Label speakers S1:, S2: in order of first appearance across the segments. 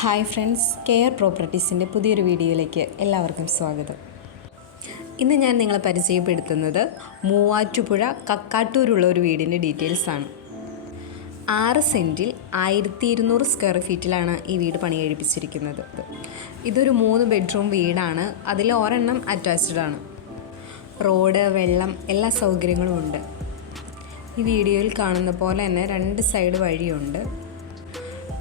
S1: hi friends care പ്രോപ്പർട്ടീസിൻ്റെ പുതിയൊരു വീഡിയോയിലേക്ക് എല്ലാവർക്കും സ്വാഗതം ഇന്ന് ഞാൻ നിങ്ങളെ പരിചയപ്പെടുത്തുന്നത് മൂവാറ്റുപുഴ കക്കാട്ടൂരുള്ള ഒരു വീടിൻ്റെ ആണ് ആറ് സെൻറ്റിൽ ആയിരത്തി ഇരുന്നൂറ് സ്ക്വയർ ഫീറ്റിലാണ് ഈ വീട് പണി കഴിപ്പിച്ചിരിക്കുന്നത് ഇതൊരു മൂന്ന് ബെഡ്റൂം വീടാണ് അതിൽ ഒരെണ്ണം അറ്റാച്ച്ഡ് ആണ് റോഡ് വെള്ളം എല്ലാ സൗകര്യങ്ങളും ഉണ്ട് ഈ വീഡിയോയിൽ കാണുന്ന പോലെ തന്നെ രണ്ട് സൈഡ് വഴിയുണ്ട്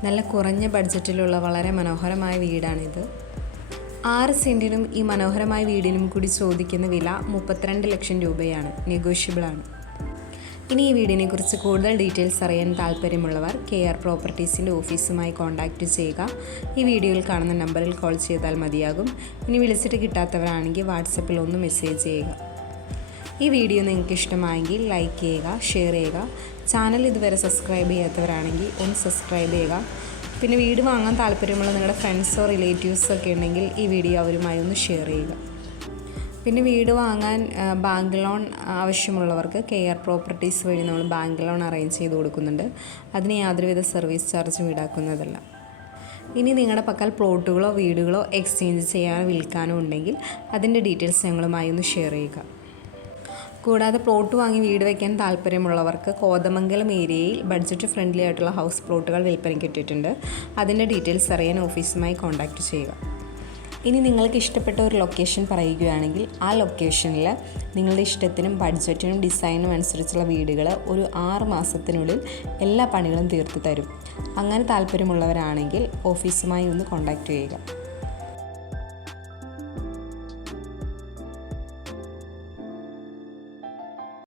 S1: നല്ല കുറഞ്ഞ ബഡ്ജറ്റിലുള്ള വളരെ മനോഹരമായ വീടാണിത് ആറ് സെൻറ്റിനും ഈ മനോഹരമായ വീടിനും കൂടി ചോദിക്കുന്ന വില മുപ്പത്തിരണ്ട് ലക്ഷം രൂപയാണ് നെഗോഷ്യബിളാണ് ഇനി ഈ വീടിനെക്കുറിച്ച് കൂടുതൽ ഡീറ്റെയിൽസ് അറിയാൻ താല്പര്യമുള്ളവർ കെ ആർ പ്രോപ്പർട്ടീസിൻ്റെ ഓഫീസുമായി കോൺടാക്റ്റ് ചെയ്യുക ഈ വീഡിയോയിൽ കാണുന്ന നമ്പറിൽ കോൾ ചെയ്താൽ മതിയാകും ഇനി വിളിച്ചിട്ട് കിട്ടാത്തവരാണെങ്കിൽ വാട്സപ്പിൽ ഒന്ന് മെസ്സേജ് ചെയ്യുക ഈ വീഡിയോ നിങ്ങൾക്ക് ഇഷ്ടമായെങ്കിൽ ലൈക്ക് ചെയ്യുക ഷെയർ ചെയ്യുക ചാനൽ ഇതുവരെ സബ്സ്ക്രൈബ് ചെയ്യാത്തവരാണെങ്കിൽ ഒന്ന് സബ്സ്ക്രൈബ് ചെയ്യുക പിന്നെ വീട് വാങ്ങാൻ താല്പര്യമുള്ള നിങ്ങളുടെ ഫ്രണ്ട്സോ റിലേറ്റീവ്സോ ഒക്കെ ഉണ്ടെങ്കിൽ ഈ വീഡിയോ അവരുമായി ഒന്ന് ഷെയർ ചെയ്യുക പിന്നെ വീട് വാങ്ങാൻ ബാങ്ക് ലോൺ ആവശ്യമുള്ളവർക്ക് കെ ആർ പ്രോപ്പർട്ടീസ് വഴി നമ്മൾ ബാങ്ക് ലോൺ അറേഞ്ച് ചെയ്ത് കൊടുക്കുന്നുണ്ട് അതിന് യാതൊരുവിധ സർവീസ് ചാർജും ഈടാക്കുന്നതല്ല ഇനി നിങ്ങളുടെ പക്കൽ പ്ലോട്ടുകളോ വീടുകളോ എക്സ്ചേഞ്ച് ചെയ്യാനോ വിൽക്കാനോ ഉണ്ടെങ്കിൽ അതിൻ്റെ ഡീറ്റെയിൽസ് ഞങ്ങളുമായി ഒന്ന് ഷെയർ ചെയ്യുക കൂടാതെ പ്ലോട്ട് വാങ്ങി വീട് വയ്ക്കാൻ താല്പര്യമുള്ളവർക്ക് കോതമംഗലം ഏരിയയിൽ ബഡ്ജറ്റ് ഫ്രണ്ട്ലി ആയിട്ടുള്ള ഹൗസ് പ്ലോട്ടുകൾ വിൽപ്പനയ്ക്ക് ഇട്ടിട്ടുണ്ട് അതിൻ്റെ ഡീറ്റെയിൽസ് അറിയാൻ ഓഫീസുമായി കോൺടാക്റ്റ് ചെയ്യുക ഇനി നിങ്ങൾക്ക് ഇഷ്ടപ്പെട്ട ഒരു ലൊക്കേഷൻ പറയുകയാണെങ്കിൽ ആ ലൊക്കേഷനിൽ നിങ്ങളുടെ ഇഷ്ടത്തിനും ബഡ്ജറ്റിനും ഡിസൈനും അനുസരിച്ചുള്ള വീടുകൾ ഒരു ആറ് മാസത്തിനുള്ളിൽ എല്ലാ പണികളും തീർത്തു തരും അങ്ങനെ താല്പര്യമുള്ളവരാണെങ്കിൽ ഓഫീസുമായി ഒന്ന് കോൺടാക്റ്റ് ചെയ്യുക